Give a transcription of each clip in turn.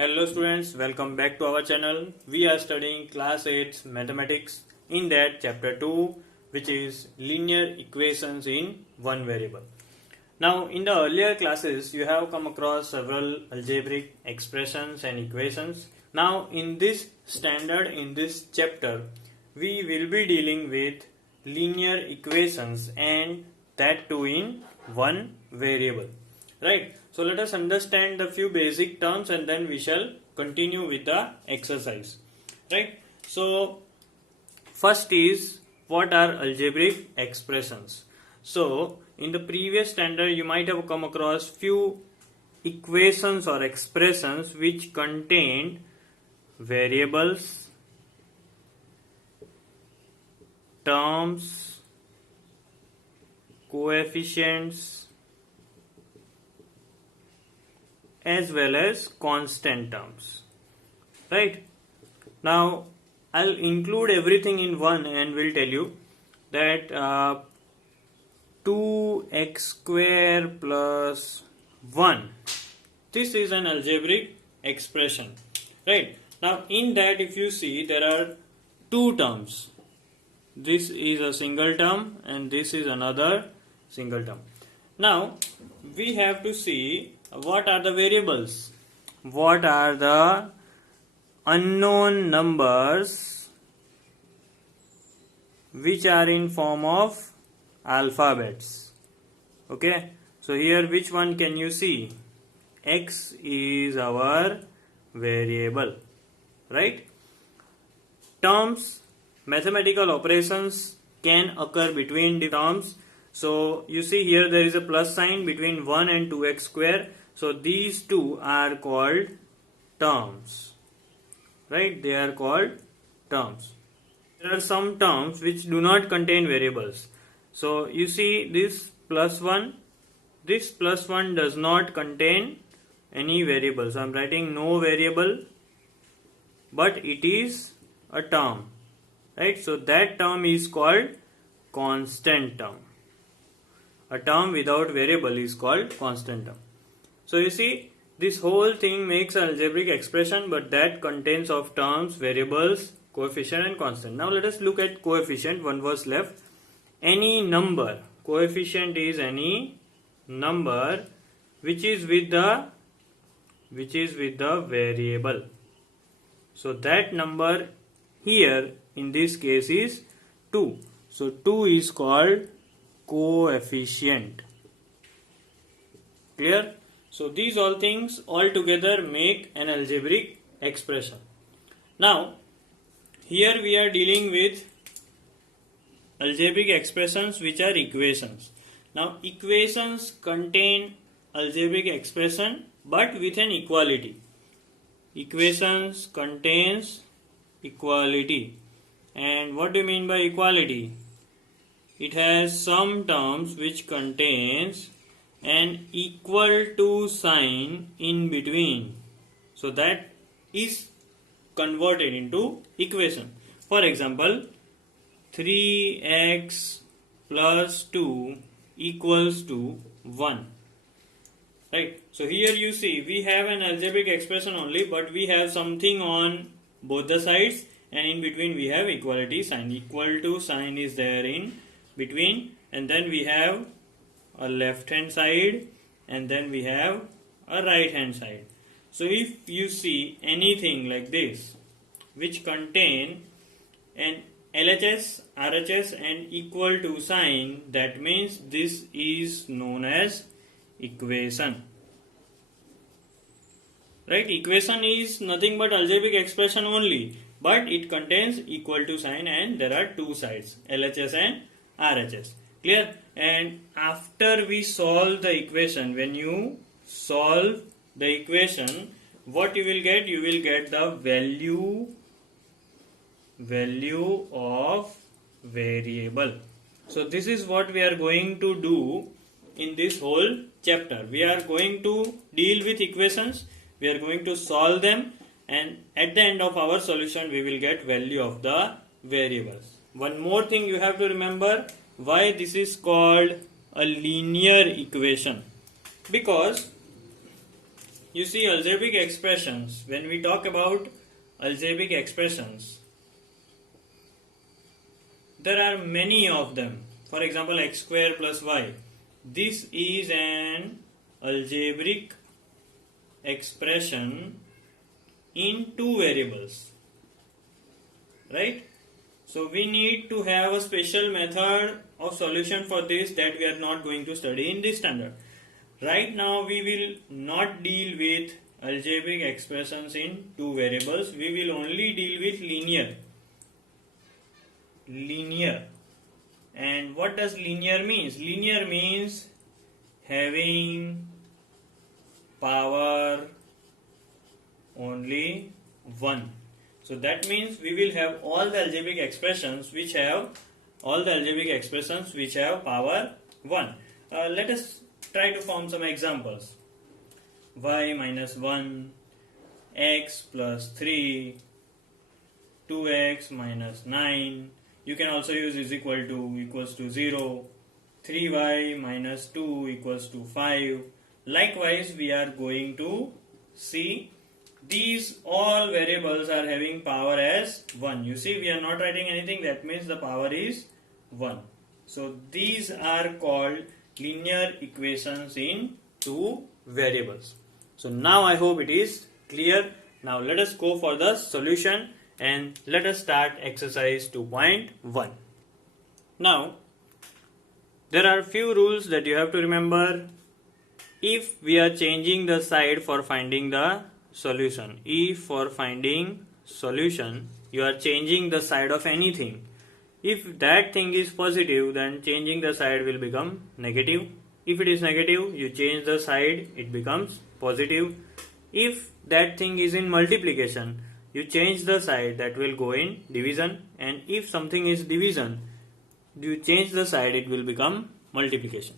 Hello students, welcome back to our channel. We are studying class 8 mathematics, in that chapter 2, which is linear equations in one variable. Now in the earlier classes you have come across several algebraic expressions and equations. Now in this chapter we will be dealing with linear equations, and that too in one variable. Right, so let us understand the few basic terms and then we shall continue with the exercise. Right, so first is, what are algebraic expressions? So in the previous standard you might have come across few equations or expressions which contained variables, terms, coefficients, as well as constant terms. Right, now I'll include everything in one and will tell you that 2x square plus 1, this is an algebraic expression. Right, now in that if you see, there are two terms. This is a single term and this is another single term. Now we have to see what are the variables, what are the unknown numbers which are in form of alphabets. Okay, so here which one can you see? X is our variable. Right, terms, mathematical operations can occur between the terms. So you see here there is a plus sign between 1 and 2x square. So these two are called terms. Right, they are called terms. There are some terms which do not contain variables. So you see this plus 1 does not contain any variable. So I am writing no variable, but it is a term. Right, so that term is called constant term. A term without variable is called constant term. So you see, this whole thing makes an algebraic expression, but that contains of terms, variables, coefficient and constant. Now let us look at coefficient. One verse left. Any number, coefficient is any number which is with the variable. So that number here in this case is 2. So 2 is called coefficient. Clear? So these all things all together make an algebraic expression. Now here we are dealing with algebraic expressions which are equations. Now equations contain algebraic expression but with an equality. Equations contains equality. And what do you mean by equality? It has some terms which contains an equal to sign in between. So that is converted into equation. For example, 3x plus 2 equals to 1. Right. So here you see we have an algebraic expression only, but we have something on both the sides, and in between we have equality sign. Equal to sign is there in between, and then we have a left hand side and then we have a right hand side. So if you see anything like this which contain an LHS, RHS and equal to sign, that means this is known as equation. Right, equation is nothing but algebraic expression only, but it contains equal to sign and there are two sides, LHS and RHS. Clear? And after we solve the equation, when you solve the equation, what you will get? You will get the value of variable. So this is what we are going to do in this whole chapter. We are going to deal with equations, we are going to solve them, and at the end of our solution we will get value of the variables. One more thing you have to remember, why this is called a linear equation, because you see algebraic expressions. When we talk about algebraic expressions, there are many of them. For example, x square plus y. This is an algebraic expression in two variables, right? So we need to have a special method of solution for this that we are not going to study in this standard. Right now we will not deal with algebraic expressions in two variables. We will only deal with linear. And what does linear means? Linear means having power only 1. So that means we will have all the algebraic expressions which have power 1. Let us try to form some examples. Y minus 1, x plus 3, 2x minus 9. You can also use is equal to equals to 0. 3y minus 2 equals to 5. Likewise, we are going to see these all variables are having power as 1. You see, we are not writing anything. That means the power is 1. So these are called linear equations in two variables. So now I hope it is clear. Now let us go for the solution and let us start exercise 2.1. Now there are few rules that you have to remember if we are changing the side for finding the solution. If for finding solution you are changing the side of anything, if that thing is positive, then changing the side will become negative. If it is negative, you change the side, it becomes positive. If that thing is in multiplication, you change the side, that will go in division. And if something is division, you change the side, it will become multiplication.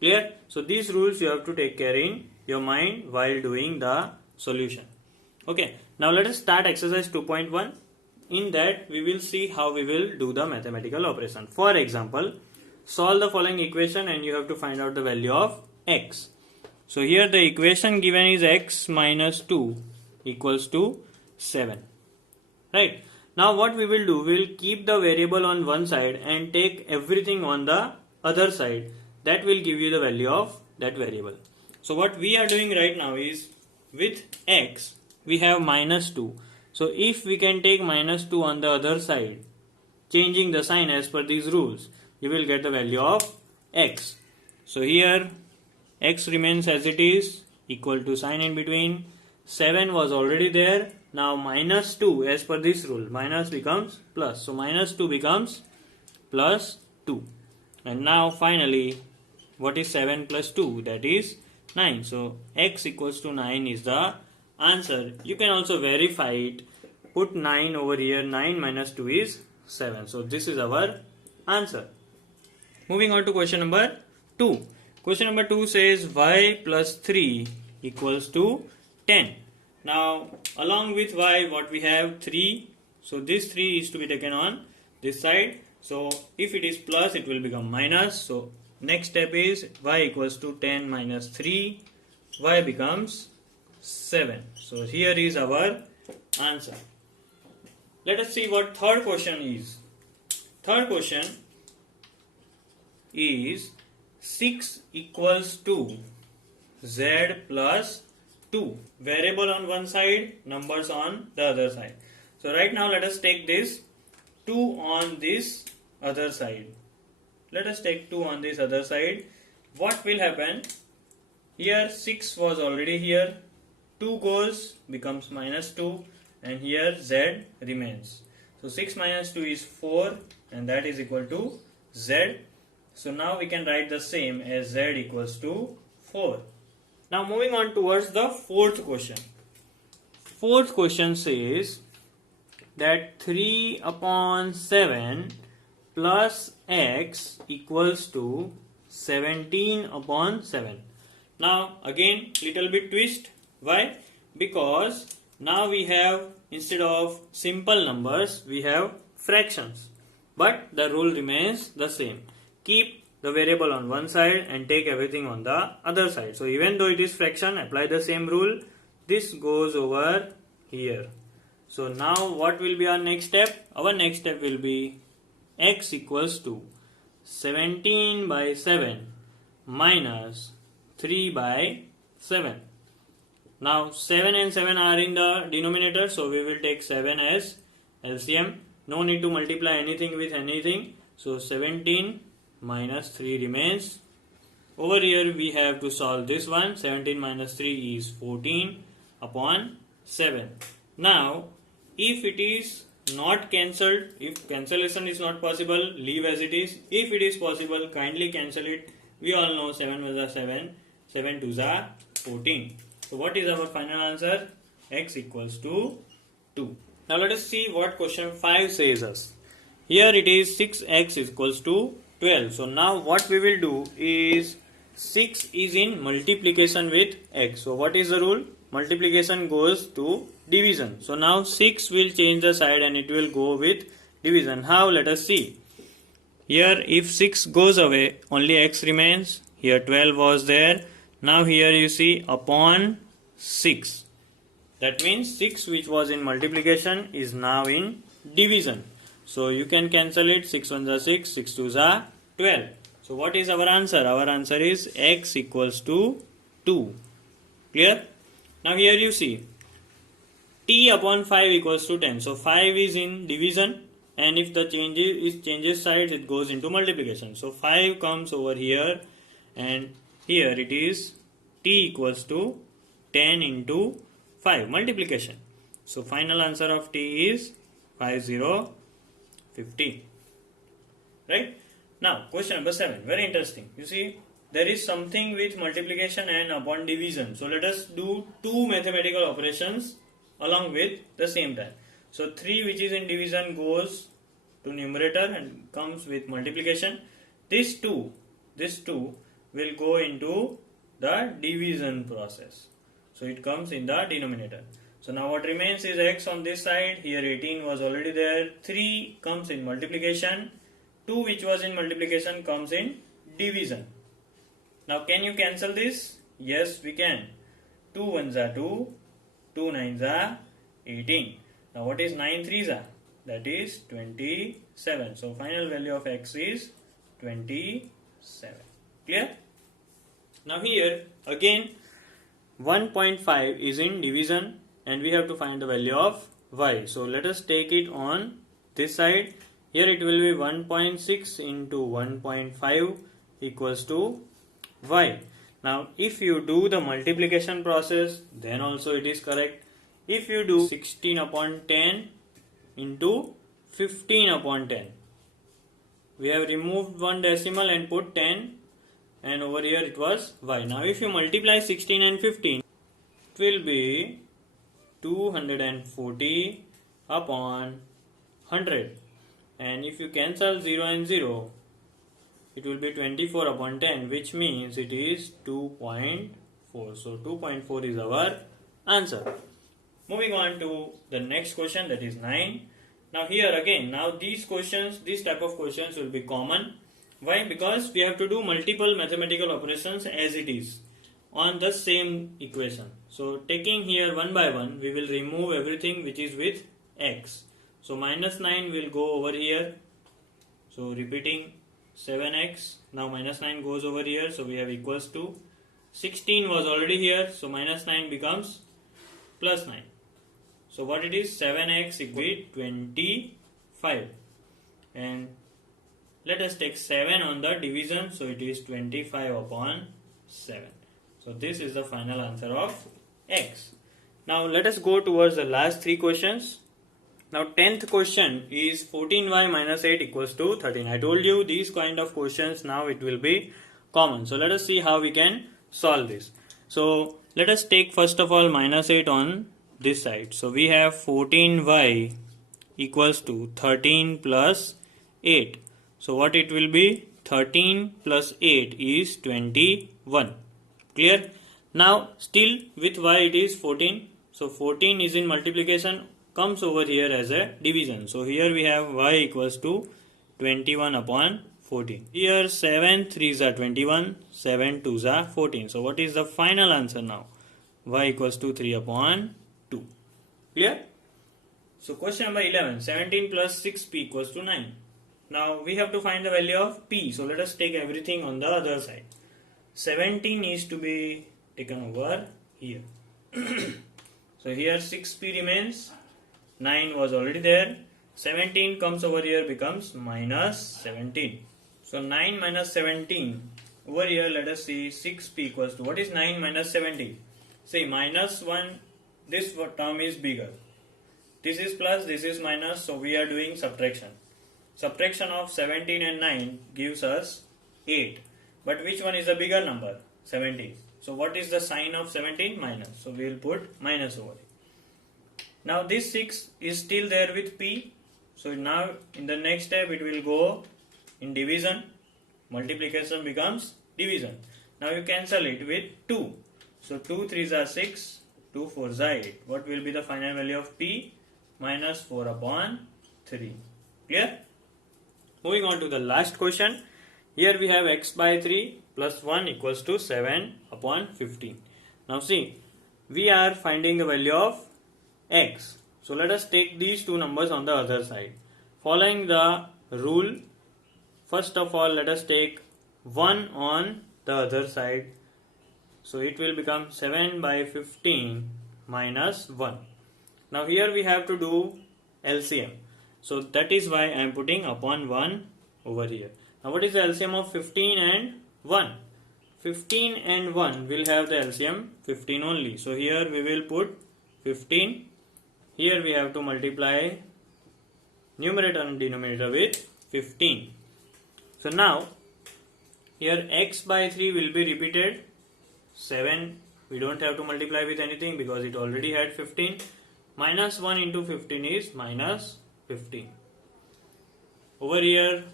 Clear? So these rules you have to take care in your mind while doing the solution. Okay, now let us start exercise 2.1. In that we will see how we will do the mathematical operation. For example, solve the following equation and you have to find out the value of x. So here the equation given is x minus 2 equals to 7. Right? Now what we will do, we will keep the variable on one side and take everything on the other side. That will give you the value of that variable. So what we are doing right now is, with x we have minus 2. So if we can take minus 2 on the other side, changing the sign as per these rules, you will get the value of x. So here x remains as it is, equal to sign in between. 7 was already there. Now minus 2 as per this rule, minus becomes plus. So minus 2 becomes plus 2. And now finally, what is 7 plus 2? That is 9. So x equals to 9 is the answer. You can also verify it. Put 9 over here. 9 minus 2 is 7. So this is our answer. Moving on to question number 2. Question number 2 says y plus 3 equals to 10. Now along with y, what we have? 3. So this 3 is to be taken on this side. So if it is plus, it will become minus. So next step is y equals to 10 minus 3. Y becomes 7. So here is our answer. Let us see what third question is. Third question is 6 equals to z plus 2. Variable on one side, numbers on the other side. So right now let us take this 2 on this other side. Let us take 2 on this other side. What will happen? Here 6 was already here. 2 goes, becomes minus 2, and here z remains. So 6 minus 2 is 4, and that is equal to z. So now we can write the same as z equals to 4. Now moving on towards the fourth question. Fourth question says that 3 upon 7 plus x equals to 17 upon 7. Now again little bit twist. Why? Because now we have, instead of simple numbers, we have fractions. But the rule remains the same. Keep the variable on one side and take everything on the other side. So even though it is fraction, apply the same rule. This goes over here. So now what will be our next step? Our next step will be x equals to 17 by 7 minus 3 by 7. Now 7 and 7 are in the denominator, so we will take 7 as LCM. No need to multiply anything with anything. So 17 minus 3 remains. Over here we have to solve this one. 17 minus 3 is 14 upon 7. Now if it is not cancelled, if cancellation is not possible, leave as it is. If it is possible, kindly cancel it. We all know 7 1s are 7, 7 2s are 14. So what is our final answer? X equals to 2. Now let us see what question 5 says us. Here it is 6x is equals to 12. So now what we will do is 6 is in multiplication with x. So what is the rule? Multiplication goes to division. So now 6 will change the side and it will go with division. How? Let us see. Here if 6 goes away, only x remains. Here 12 was there. Now here you see upon 6. That means 6 which was in multiplication is now in division. So you can cancel it. 6 1s are 6, 6 2s are 12. So what is our answer? Our answer is x equals to 2. Clear? Now here you see t upon 5 equals to 10. So 5 is in division, and if the changes sides, it goes into multiplication. So 5 comes over here, and here it is t equals to 10 into 5 multiplication. So final answer of t is 50. Right? Now question number 7. Very interesting. You see there is something with multiplication and upon division. So let us do two mathematical operations along with the same time. So 3 which is in division goes to numerator and comes with multiplication. This 2 will go into the division process. So it comes in the denominator. So now what remains is x on this side. Here 18 was already there. 3 comes in multiplication. 2 which was in multiplication comes in division. Now can you cancel this? Yes, we can. 2 1s are 2, 2 9s are 18. Now what is 9 3s are? That is 27. So final value of x is 27. Clear? Now here again 1.5 is in division and we have to find the value of y. So let us take it on this side. Here it will be 1.6 into 1.5 equals to y. Now if you do the multiplication process, then also it is correct. If you do 16 upon 10 into 15 upon 10, we have removed one decimal and put 10, and over here it was y. Now if you multiply 16 and 15, it will be 240 upon 100, and if you cancel 0 and 0, it will be 24 upon 10, which means it is 2.4. So 2.4 is our answer. Moving on to the next question, that is 9. Now here again, now these type of questions will be common. Why? Because we have to do multiple mathematical operations as it is on the same equation. So taking here one by one, we will remove everything which is with x. So minus 9 will go over here. So repeating 7x. Now minus 9 goes over here. So we have equals to 16 was already here. So minus 9 becomes plus 9. So what it is? 7x equals 25. And let us take 7 on the division. So it is 25 upon 7. So this is the final answer of x. Now let us go towards the last 3 questions. Now 10th question is 14y minus 8 equals to 13. I told you these kind of questions now it will be common. So let us see how we can solve this. So let us take first of all minus 8 on this side. So we have 14y equals to 13 plus 8. So what it will be? 13 plus 8 is 21. Clear? Now still with y it is 14. So 14 is in multiplication, comes over here as a division. So here we have y equals to 21 upon 14. Here 7 3s are 21, 7 2s are 14. So what is the final answer now? Y equals to 3 upon 2. Clear? So question number 11. 17 plus 6p equals to 9. Now we have to find the value of p. So let us take everything on the other side. 17 needs to be taken over here. So here 6p remains. 9 was already there. 17 comes over here, becomes minus 17. So 9 minus 17. Over here let us see 6p equals to, what is 9 minus 17? See, minus 1, this term is bigger. This is plus, this is minus, so we are doing subtraction. Subtraction of 17 and 9 gives us 8. But which one is the bigger number? 17. So what is the sign of 17? Minus. So we will put minus over it. Now this 6 is still there with p. So now in the next step it will go in division. Multiplication becomes division. Now you cancel it with 2. So 2 3s are 6, 2 4s are 8. What will be the final value of p? Minus 4 upon 3. Clear? Moving on to the last question. Here we have x by 3 plus 1 equals to 7 upon 15. Now see, we are finding the value of x. So let us take these two numbers on the other side. Following the rule, first of all let us take 1 on the other side. So it will become 7 by 15 minus 1. Now here we have to do LCM. So that is why I am putting upon 1 over here. Now what is the LCM of 15 and 1? 15 and 1 will have the LCM 15 only. So here we will put 15. Here we have to multiply numerator and denominator with 15. So now here x by 3 will be repeated. 7 we don't have to multiply with anything because it already had 15. Minus 1 into 15 is minus 15. Over here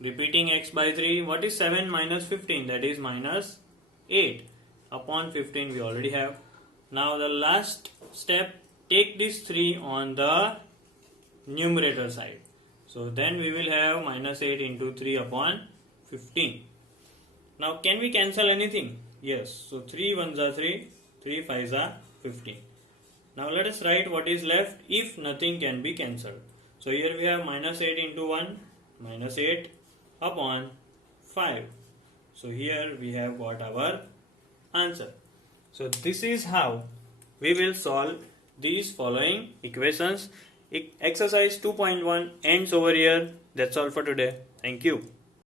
repeating x by 3. What is 7 minus 15? That is minus 8 upon 15 we already have. Now the last step, take this 3 on the numerator side. So then we will have minus 8 into 3 upon 15. Now can we cancel anything? Yes. So 3 1s are 3, 3 5s are 15. Now let us write what is left if nothing can be cancelled. So here we have minus 8 into 1, minus 8 upon 5. So here we have got our answer. So this is how we will solve these following equations. Exercise 2.1 ends over here. That's all for today. Thank you.